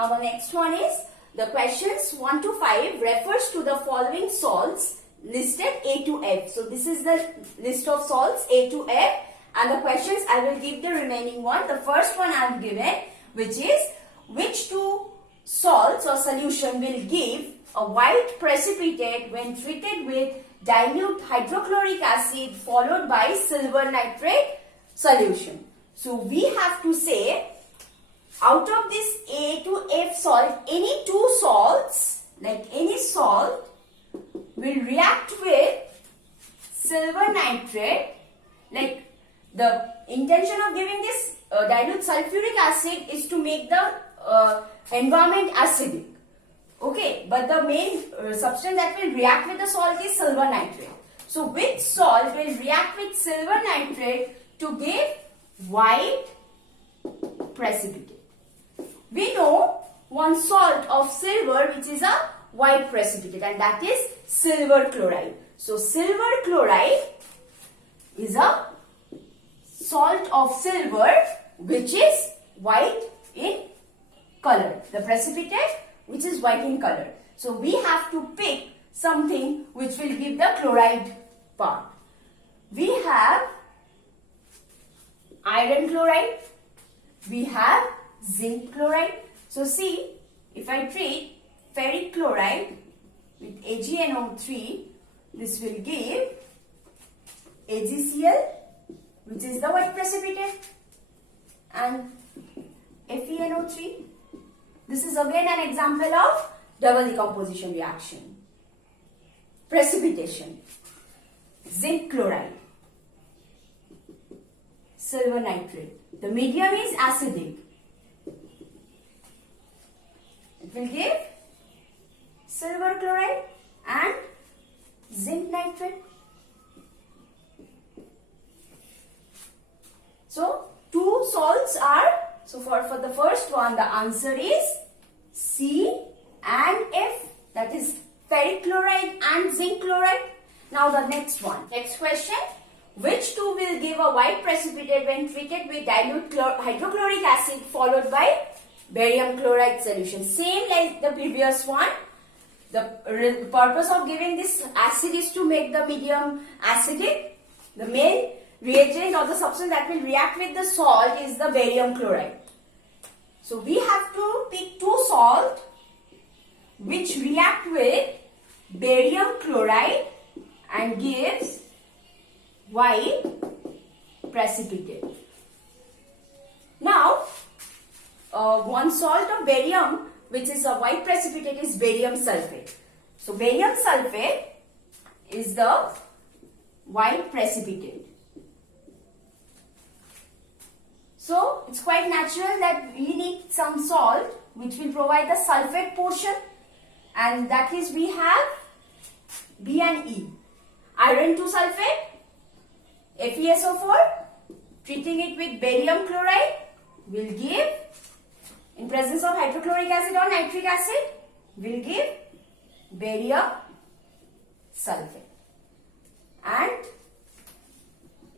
Now the next one is the questions 1 to 5 refers to the following salts listed A to F. So this is the list of salts A to F, and the questions I will give the remaining one. The first one I have given, which is which two salts or solution will give a white precipitate when treated with dilute hydrochloric acid followed by silver nitrate solution. So we have to say, out of this A to F salt, any two salts, like any salt, will react with silver nitrate. Like the intention of giving this dilute sulfuric acid is to make the environment acidic. Okay, but the main substance that will react with the salt is silver nitrate. So which salt will react with silver nitrate to give white precipitate? We know one salt of silver which is a white precipitate, and that is silver chloride. So silver chloride is a salt of silver which is white in color. The precipitate which is white in color. So we have to pick something which will give the chloride part. We have iron chloride, we have zinc chloride. So see, if I treat ferric chloride with AgNO3, this will give AgCl, which is the white precipitate, and FeNO3. This is again an example of double decomposition reaction. Precipitation. Zinc chloride, silver nitrate. The medium is acidic. It will give silver chloride and zinc nitrate. So two salts are, so for the first one the answer is C and F, that is ferric chloride and zinc chloride. Now the next one. Next question. Which two will give a white precipitate when treated with dilute hydrochloric acid followed by barium chloride solution? Same like the previous one. The purpose of giving this acid is to make the medium acidic. The main reagent or the substance that will react with the salt is the barium chloride. So we have to pick two salts which react with barium chloride and gives white precipitate. Now, one salt of barium which is a white precipitate is barium sulfate. So barium sulfate is the white precipitate. So it's quite natural that we need some salt which will provide the sulfate portion, and that is we have B and E. Iron 2 sulfate, FeSO4, treating it with barium chloride will give, in presence of hydrochloric acid or nitric acid, will give barium sulfate and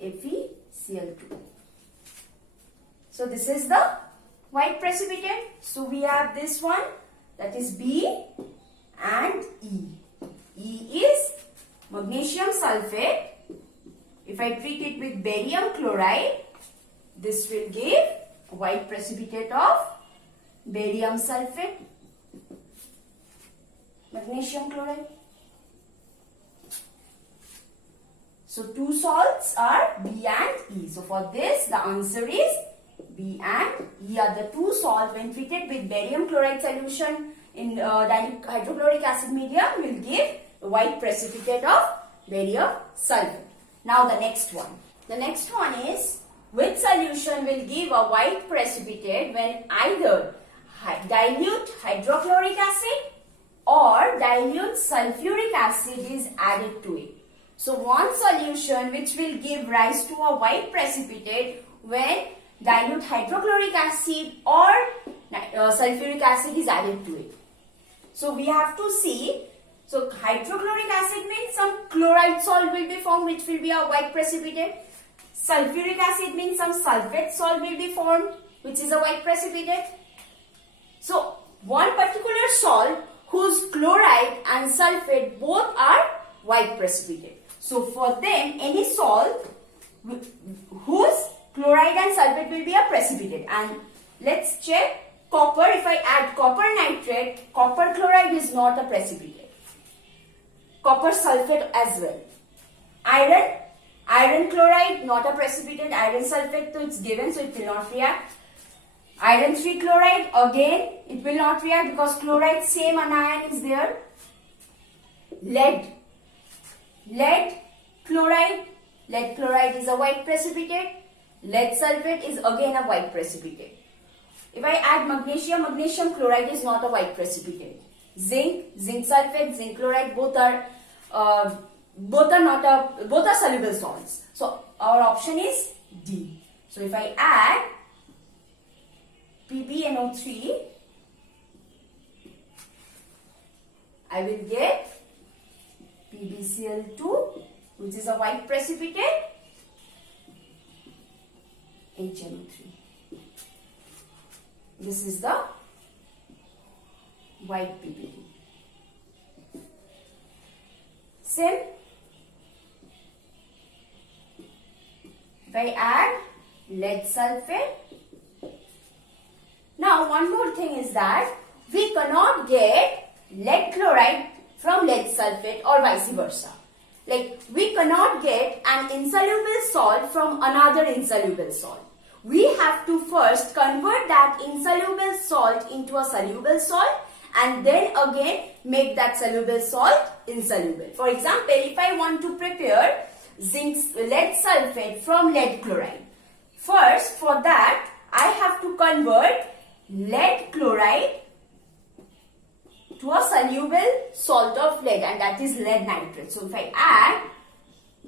FeCl2. So this is the white precipitate. So we have this one, that is B and E. E is magnesium sulfate. If I treat it with barium chloride, this will give a white precipitate of barium sulfate, magnesium chloride. So two salts are B and E. So for this the answer is B and E are the two salts when treated with barium chloride solution in dilute hydrochloric acid medium will give the white precipitate of barium sulfate. Now the next one. The next one is which solution will give a white precipitate when either dilute hydrochloric acid or dilute sulfuric acid is added to it. So one solution which will give rise to a white precipitate when dilute hydrochloric acid or sulfuric acid is added to it. So we have to see, so hydrochloric acid means some chloride salt will be formed which will be a white precipitate. Sulfuric acid means some sulfate salt will be formed which is a white precipitate. So one particular salt whose chloride and sulfate both are white precipitate. So for them, any salt whose chloride and sulfate will be a precipitate. And let's check copper. If I add copper nitrate, copper chloride is not a precipitate. Copper sulfate as well. Iron chloride not a precipitate. Iron sulfate, so it's given, so it will not react. Iron 3 chloride, again it will not react because chloride same anion is there. Lead chloride is a white precipitate. Lead sulfate is again a white precipitate. If I add magnesium chloride is not a white precipitate. Zinc sulfate, zinc chloride, both are soluble salts. So our option is D. So if I add PbNO3, I will get PbCl2, which is a white precipitate, HNO3. This is the white PbD. Same. If I add lead sulfate. Now one more thing is that we cannot get lead chloride from lead sulfate or vice versa. Like we cannot get an insoluble salt from another insoluble salt. We have to first convert that insoluble salt into a soluble salt and then again make that soluble salt insoluble. For example, if I want to prepare lead sulfate from lead chloride, first for that I have to convert lead chloride to a soluble salt of lead, and that is lead nitrate. So if I add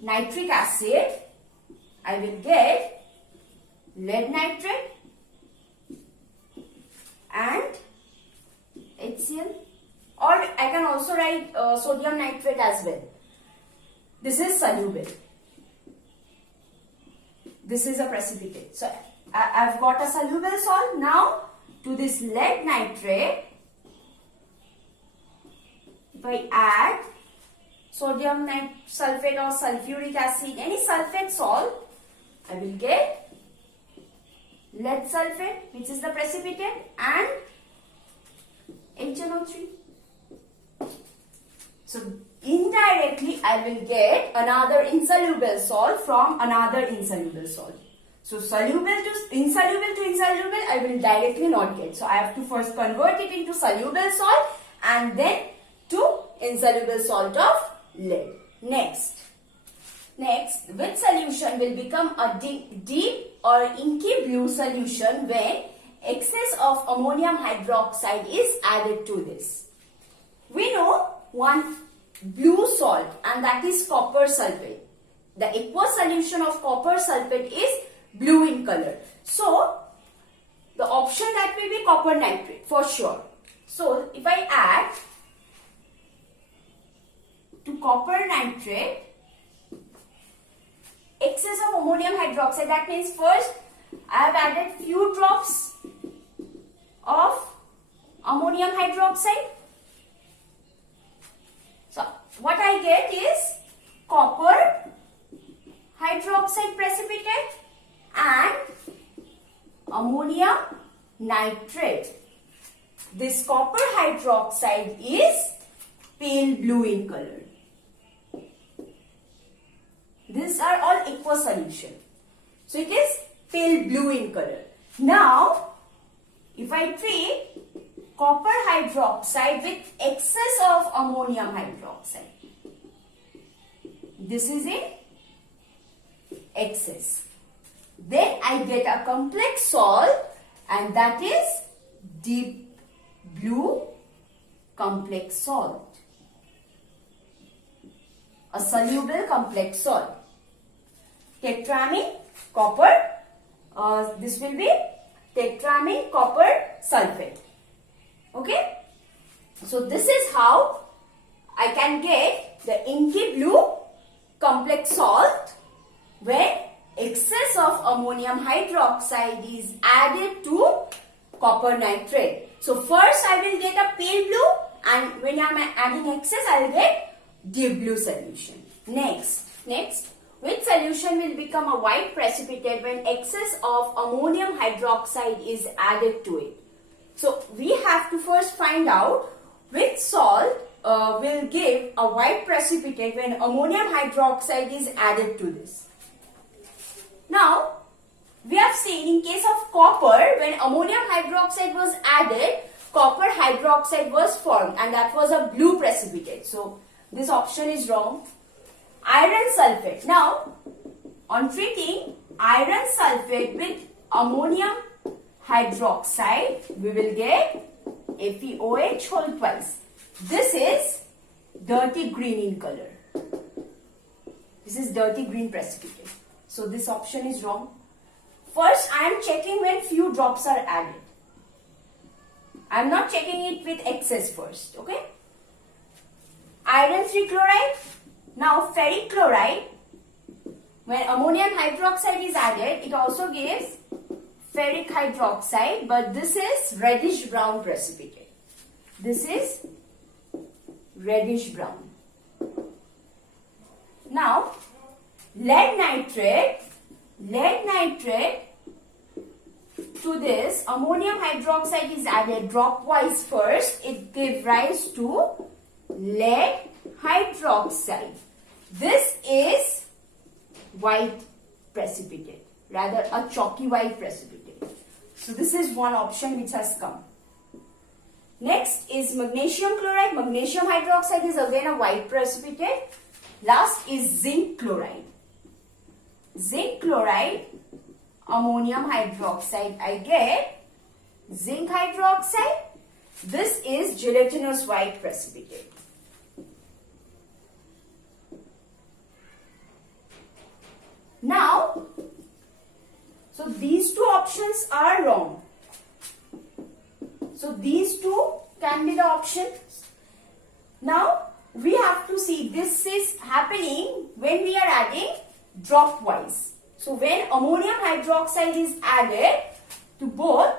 nitric acid, I will get lead nitrate and HCl, or I can also write sodium nitrate as well. This is soluble. This is a precipitate. So I've got a soluble salt. Now to this lead nitrate, if I add sodium sulfate or sulfuric acid, any sulfate salt, I will get lead sulfate, which is the precipitate, and HNO3. So indirectly I will get another insoluble salt from another insoluble salt. So insoluble to insoluble I will directly not get. So I have to first convert it into soluble salt and then to insoluble salt of lead. Next, which solution will become a deep or inky blue solution when excess of ammonium hydroxide is added to this? We know one blue salt, and that is copper sulfate. The aqueous solution of copper sulfate is blue in color. So the option that will be copper nitrate for sure. So if I add to copper nitrate excess of ammonium hydroxide, that means first I have added few drops of ammonium hydroxide. So what I get is copper hydroxide precipitate and ammonium nitrate. This copper hydroxide is pale blue in color. These are all aqueous solution. So it is pale blue in color. Now, if I treat copper hydroxide with excess of ammonium hydroxide, this is in excess. Then I get a complex salt, and that is deep blue complex salt. A soluble complex salt. Tetramine copper, this will be tetramine copper sulfate. Okay. So this is how I can get the inky blue complex salt when excess of ammonium hydroxide is added to copper nitrate. So first I when I am adding excess, I will get deep blue solution. Next, which solution will become a white precipitate when excess of ammonium hydroxide is added to it? So we have to first find out which salt will give a white precipitate when ammonium hydroxide is added to this. Now, we have seen in case of copper, when ammonium hydroxide was added, copper hydroxide was formed and that was a blue precipitate. So, this option is wrong. Iron sulfate. Now, on treating iron sulfate with ammonium hydroxide, we will get FeOH whole twice. This is dirty green in color. This is dirty green precipitate. So, this option is wrong. First, I am checking when few drops are added. I am not checking it with excess first. Okay. Iron 3 chloride. Now, ferric chloride. When ammonium hydroxide is added, it also gives ferric hydroxide, but this is reddish brown precipitate. This is reddish brown. Now, lead nitrate to this ammonium hydroxide is added dropwise first. It gives rise to lead hydroxide. This is white precipitate, rather a chalky white precipitate. So this is one option which has come. Next is magnesium chloride. Magnesium hydroxide is again a white precipitate. Last is zinc chloride. Zinc chloride, ammonium hydroxide. I get zinc hydroxide. This is gelatinous white precipitate. Now, so these two options are wrong. So these two can be the options. Now, we have to see this is happening when we are adding dropwise. So when ammonium hydroxide is added to both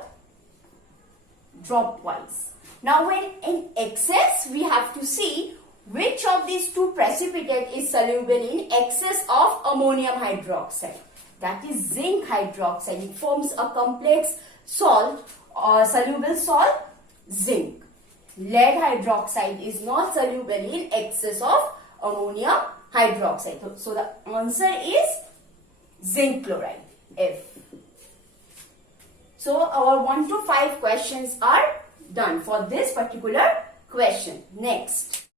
dropwise. Now when in excess, we have to see which of these two precipitate is soluble in excess of ammonium hydroxide. That is zinc hydroxide. It forms a complex salt or soluble salt, zinc. Lead hydroxide is not soluble in excess of ammonium hydroxide. So the answer is zinc chloride, F. So our 1 to 5 questions are done for this particular question. Next.